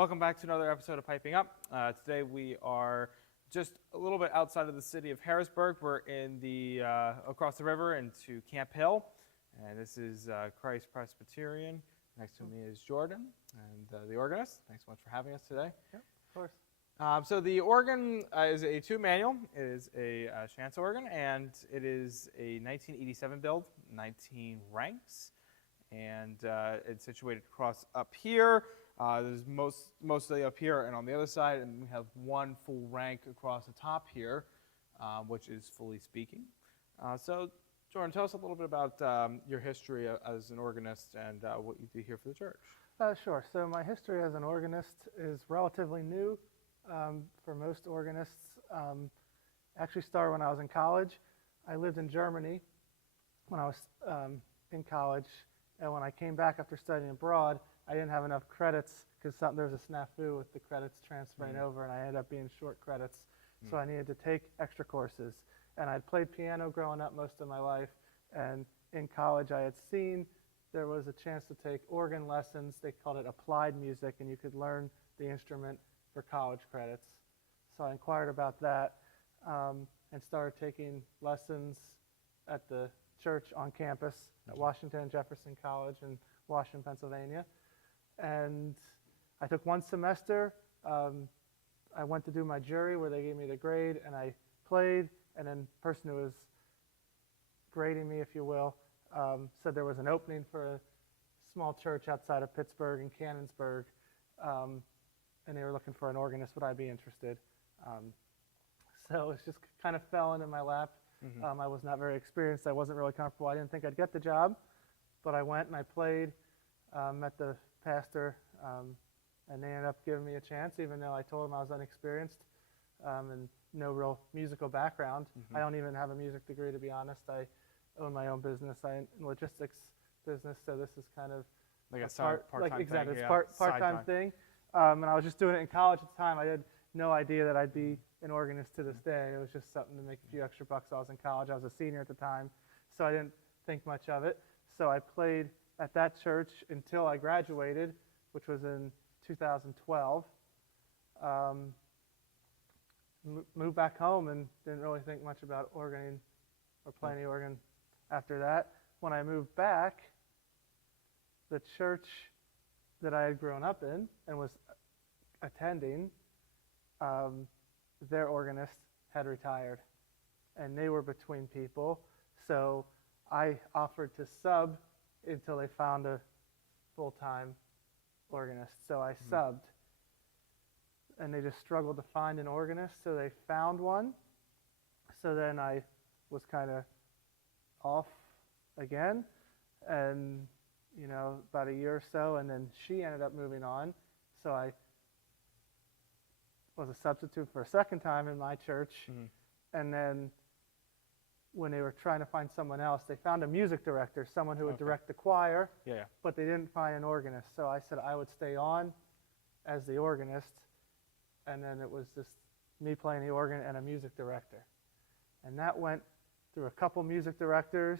Welcome back to another episode of Piping Up. Today we are just a little bit outside of the city of Harrisburg. We're in the across the river into Camp Hill, and this is Christ Presbyterian. Next to me is Jordan and the organist. Thanks so much for having us today. Yep, of course. So the organ is a tube manual. It is a Schantz organ, and it is a 1987 build, 19 ranks, and it's situated across up here. There's mostly up here and on the other side, and we have one full rank across the top here, which is fully speaking. So, Jordan, tell us a little bit about your history as an organist and what you do here for the church. Sure. So my history as an organist is relatively new for most organists. Actually started when I was in college. I lived in Germany when I was in college, and when I came back after studying abroad, I didn't have enough credits because there was a snafu with the credits transferring over, and I ended up being short credits. So I needed to take extra courses. And I'd played piano growing up most of my life, and in college I had seen there was a chance to take organ lessons. They called it applied music, and you could learn the instrument for college credits. So I inquired about that and started taking lessons at the church on campus at Washington and Jefferson College in Washington, Pennsylvania. And I took one semester. I went to do my jury where they gave me the grade, and I played, and then the person who was grading me, if you will, said there was an opening for a small church outside of Pittsburgh in Canonsburg, and they were looking for an organist. Would I be interested? So it just kind of fell into my lap. I was not very experienced. I wasn't really comfortable. I didn't think I'd get the job, but I went and I played, met the pastor, and they ended up giving me a chance, even though I told them I was unexperienced and no real musical background. I don't even have a music degree, to be honest. I own my own business. I'm in logistics business, so this is kind of like a part-time thing. Exactly, it's part-time thing. And I was just doing it in college at the time. I had no idea that I'd be an organist to this day. It was just something to make a few extra bucks while I was in college. I was a senior at the time, so I didn't think much of it. So I played at that church until I graduated, which was in 2012. Moved back home and didn't really think much about organ or playing the organ after that. When I moved back, the church that I had grown up in and was attending, their organist had retired, and they were between people. So I offered to sub until they found a full-time organist. So I subbed, and they just struggled to find an organist, so they found one. So then I was kind of off again, and about a year or so, and then she ended up moving on. So I was a substitute for a second time in my church, and then when they were trying to find someone else, they found a music director, someone who would direct the choir, but they didn't find an organist. So I said I would stay on as the organist, and then it was just me playing the organ and a music director. And that went through a couple music directors,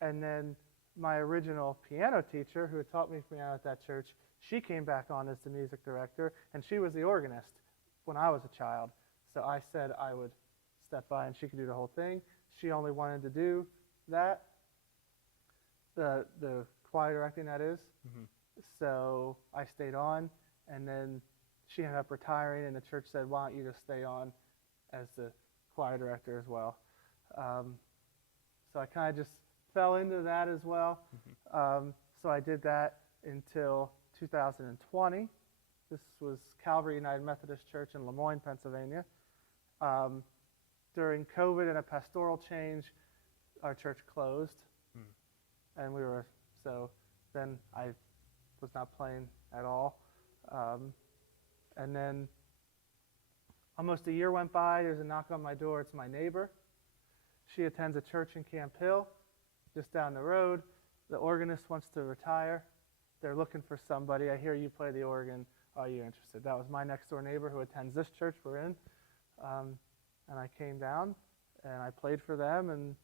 and then my original piano teacher, who had taught me piano at that church, she came back on as the music director, and she was the organist when I was a child. So I said I would step by and she could do the whole thing. She only wanted to do that, the choir directing, that is. So I stayed on, and then she ended up retiring, and the church said, why don't you just stay on as the choir director as well. So I kind of just fell into that as well. So I did that until 2020. This was Calvary United Methodist Church in Lemoyne, Pennsylvania. During COVID and a pastoral change, our church closed, and so then I was not playing at all. And then almost a year went by. There's a knock on my door. It's my neighbor. She attends a church in Camp Hill, just down the road. The organist wants to retire. They're looking for somebody. I hear you play the organ. Are you interested? That was my next door neighbor who attends this church we're in. And I came down, and I played for them, and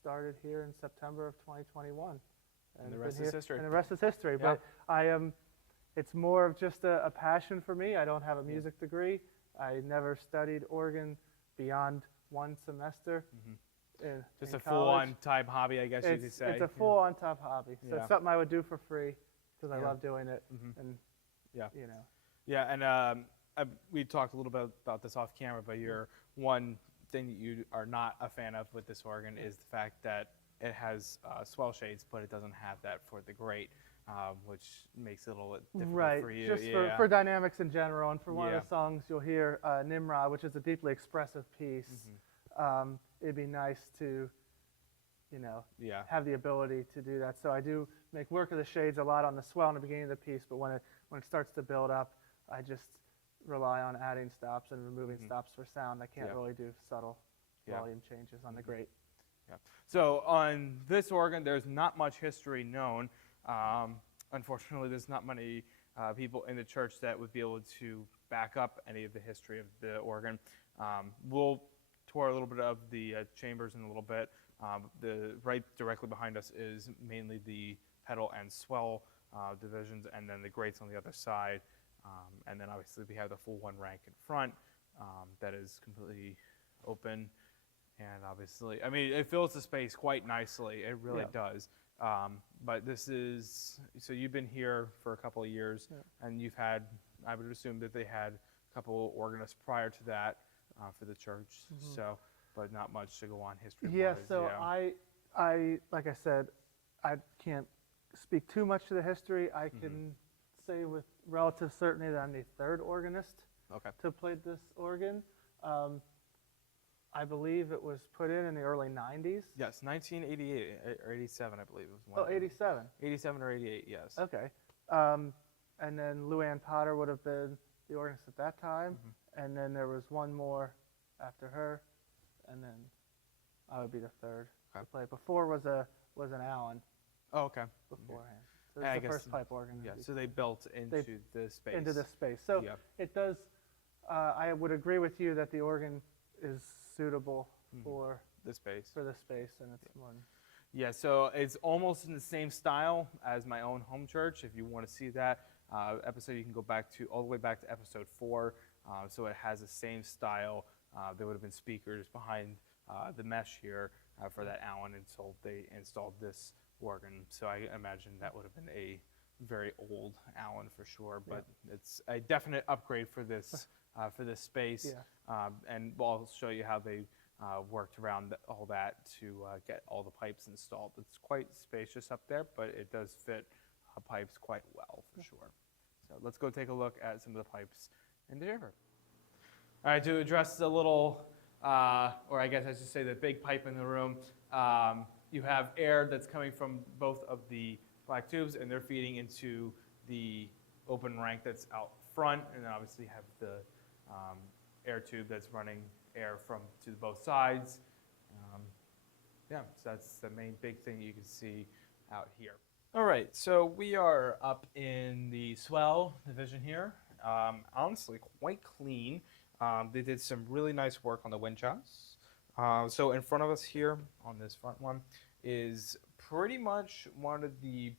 started here in September of 2021. And the rest is history. And the rest is history. Yeah. But I am it's more of just a passion for me. I don't have a music degree. I never studied organ beyond one semester. Just in a college. full-on type hobby, I guess you could say. It's a full-on top hobby. So Yeah. it's something I would do for free because I Yeah. love doing it. And, Yeah. you know. Yeah, and we talked a little bit about this off camera, but your one thing that you are not a fan of with this organ is the fact that it has swell shades, but it doesn't have that for the grate, which makes it a little bit difficult for you. Just for dynamics in general, and for one of the songs you'll hear Nimrod, which is a deeply expressive piece. It'd be nice to, you know, have the ability to do that. So I do make work of the shades a lot on the swell in the beginning of the piece, but when it starts to build up, I just rely on adding stops and removing stops for sound. I can't really do subtle volume changes on the grate. Yeah. So on this organ, there's not much history known. Unfortunately, there's not many people in the church that would be able to back up any of the history of the organ. We'll tour a little bit of the chambers in a little bit. The right directly behind us is mainly the pedal and swell divisions, and then the grates on the other side. And then obviously we have the full one rank in front that is completely open. And obviously, I mean, it fills the space quite nicely. It really does. But this is, so you've been here for a couple of years, and you've had, I would assume that they had a couple organists prior to that for the church. So, but not much to go on history-wise. Yeah, so I, like I said, I can't speak too much to the history. I can say with relative certainty that I'm the third organist to play this organ. I believe it was put in the early 90s. Yes, 1988 or 87, I believe it was one. Oh, 87. 87 or 88, yes. Okay. And then Luann Potter would have been the organist at that time. And then there was one more after her. And then I would be the third to play. Before was an Allen. Oh, okay. Beforehand. So this is the first pipe organ. Yeah, so they built into the space. Into this space. So it does, I would agree with you that the organ is suitable for the space. For the space, and it's one. Yeah, so it's almost in the same style as my own home church. If you want to see that episode, you can go back to all the way back to episode 4. So it has the same style. There would have been speakers behind the mesh here for that Allen, and so they installed this organ. So I imagine that would have been a very old Allen for sure, but it's a definite upgrade for this space. And I'll show you how they worked around all that to get all the pipes installed. It's quite spacious up there, but it does fit pipes quite well for sure. So let's go take a look at some of the pipes in the chamber. All right, to address the little, or I guess I should say the big pipe in the room, you have air that's coming from both of the black tubes, and they're feeding into the open rank that's out front, and then obviously you have the air tube that's running air from to both sides. So that's the main big thing you can see out here. All right, so we are up in the swell division here. Honestly, quite clean. They did some really nice work on the windchocks. So in front of us here on this front one is pretty much one of the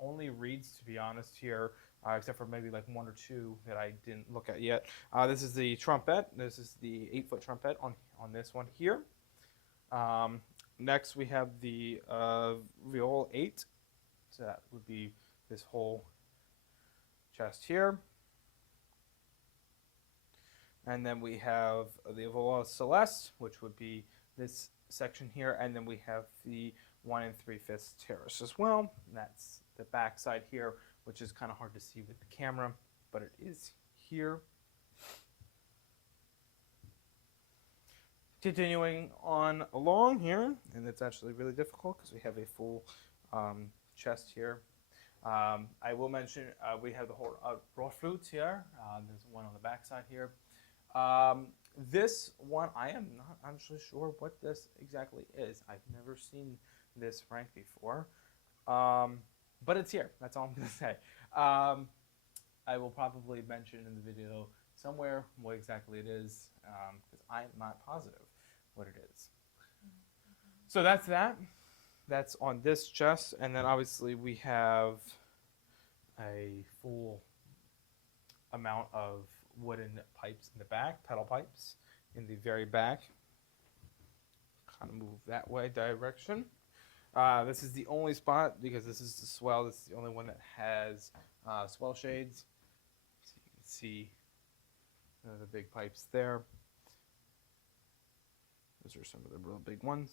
only reeds, to be honest, here, except for maybe like 1 or 2 that I didn't look at yet. This is the trumpet. This is the 8-foot trumpet on this one here. Next we have the viol 8. So that would be this whole chest here. And then we have the viola celeste, which would be this section here. And then we have the 1 3/5 terrace as well. And that's the back side here, which is kind of hard to see with the camera, but it is here. Continuing on along here, and it's actually really difficult because we have a full chest here. I will mention we have the whole raw flute here. There's one on the back side here. This one, I am not actually sure what this exactly is. I've never seen this rank before. But it's here. That's all I'm going to say. I will probably mention in the video somewhere what exactly it is, because I'm not positive what it is. So that's that. That's on this chest. And then obviously we have a full amount of wooden pipes in the back, pedal pipes in the very back. Kind of move that way direction. This is the only spot, because this is the swell, this is the only one that has swell shades. So you can see the big pipes there. Those are some of the real big ones.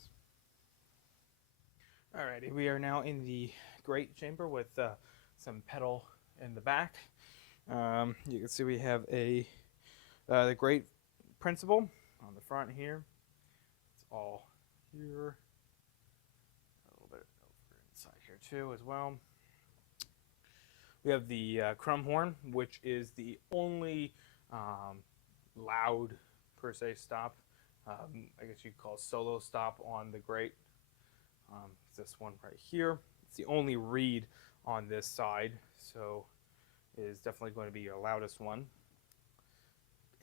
Alrighty, we are now in the grate chamber with some pedal in the back. You can see we have the grate principle on the front here. It's all here. A little bit over inside here too as well. We have the crumb horn, which is the only loud per se stop. I guess you'd call solo stop on the grate. It's this one right here. It's the only reed on this side, so it is definitely going to be your loudest one.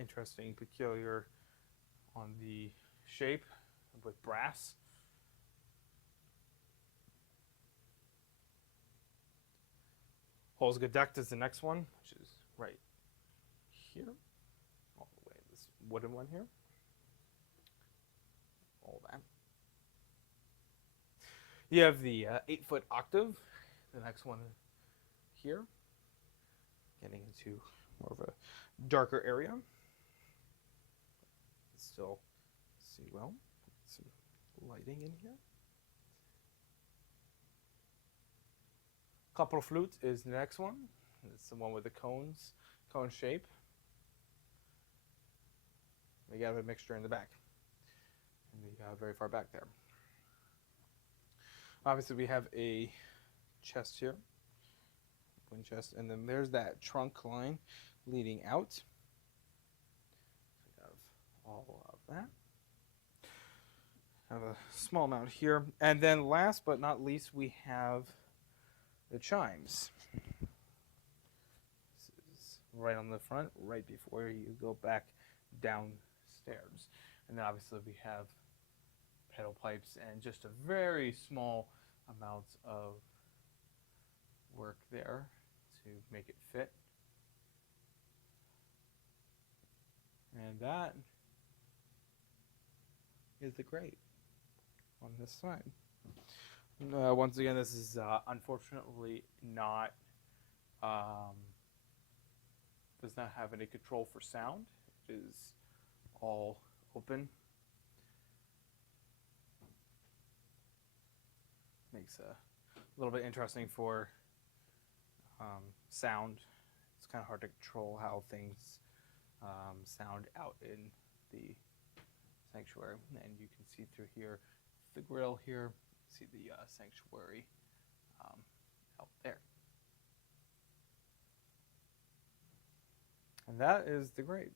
Interesting, peculiar on the shape with brass. Holzge duct is the next one, which is right here, all the way this wooden one here. All that. You have the 8-foot octave, the next one here, getting into more of a darker area. Still see well. Some lighting in here. Couple flute is the next one. It's the one with the cone shape. We got a mixture in the back, in the very far back there. Obviously, we have a chest here, wind chest, and then there's that trunk line leading out. So we have all of that. Have a small amount here, and then last but not least, we have the chimes. This is right on the front, right before you go back downstairs, and then obviously we have pedal pipes and just a very small amount of work there to make it fit. And that is the grate on this side. Once again, this is unfortunately not, does not have any control for sound. It is all open. Makes a little bit interesting for sound. It's kind of hard to control how things sound out in the sanctuary. And you can see through here, the grill here, see the sanctuary out there. And that is the grate.